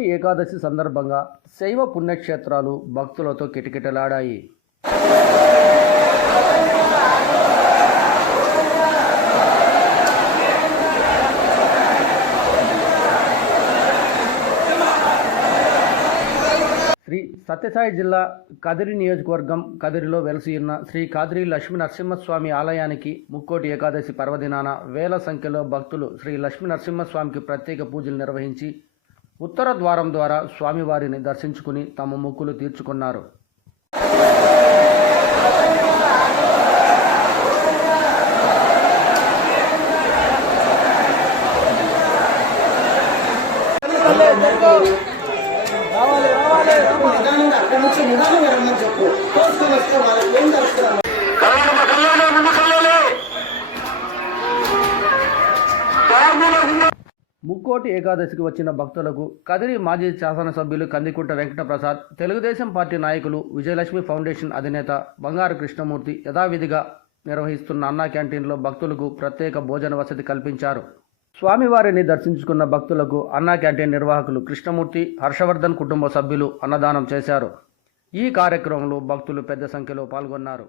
ముక్కోటి ఏకాదశి సందర్భంగా శైవ పుణ్యక్షేత్రాలు భక్తులతో కిటకిటలాడాయి. శ్రీ సత్యసాయి జిల్లా కదిరి నియోజకవర్గం కదిరిలో వెలసియున్న శ్రీ కాదిరి లక్ష్మీ నరసింహస్వామి ఆలయానికి ముక్కోటి ఏకాదశి పర్వదినాన వేల సంఖ్యలో భక్తులు శ్రీ లక్ష్మీ నరసింహస్వామికి ప్రత్యేక పూజలు నిర్వహించి ఉత్తర ద్వారం ద్వారా స్వామివారిని దర్శించుకుని తమ మొక్కులు తీర్చుకున్నారు. ముక్కోటి ఏకాదశికి వచ్చిన భక్తులకు కదిరి మాజీ శాసనసభ్యులు కందికుంట వెంకటప్రసాద్, తెలుగుదేశం పార్టీ నాయకులు, విజయలక్ష్మి ఫౌండేషన్ అధినేత బంగారు కృష్ణమూర్తి యథావిధిగా నిర్వహిస్తున్న అన్నా క్యాంటీన్లో భక్తులకు ప్రత్యేక భోజన వసతి కల్పించారు. స్వామివారిని దర్శించుకున్న భక్తులకు అన్నా క్యాంటీన్ నిర్వాహకులు కృష్ణమూర్తి, హర్షవర్ధన్ కుటుంబ సభ్యులు అన్నదానం చేశారు. ఈ కార్యక్రమంలో భక్తులు పెద్ద సంఖ్యలో పాల్గొన్నారు.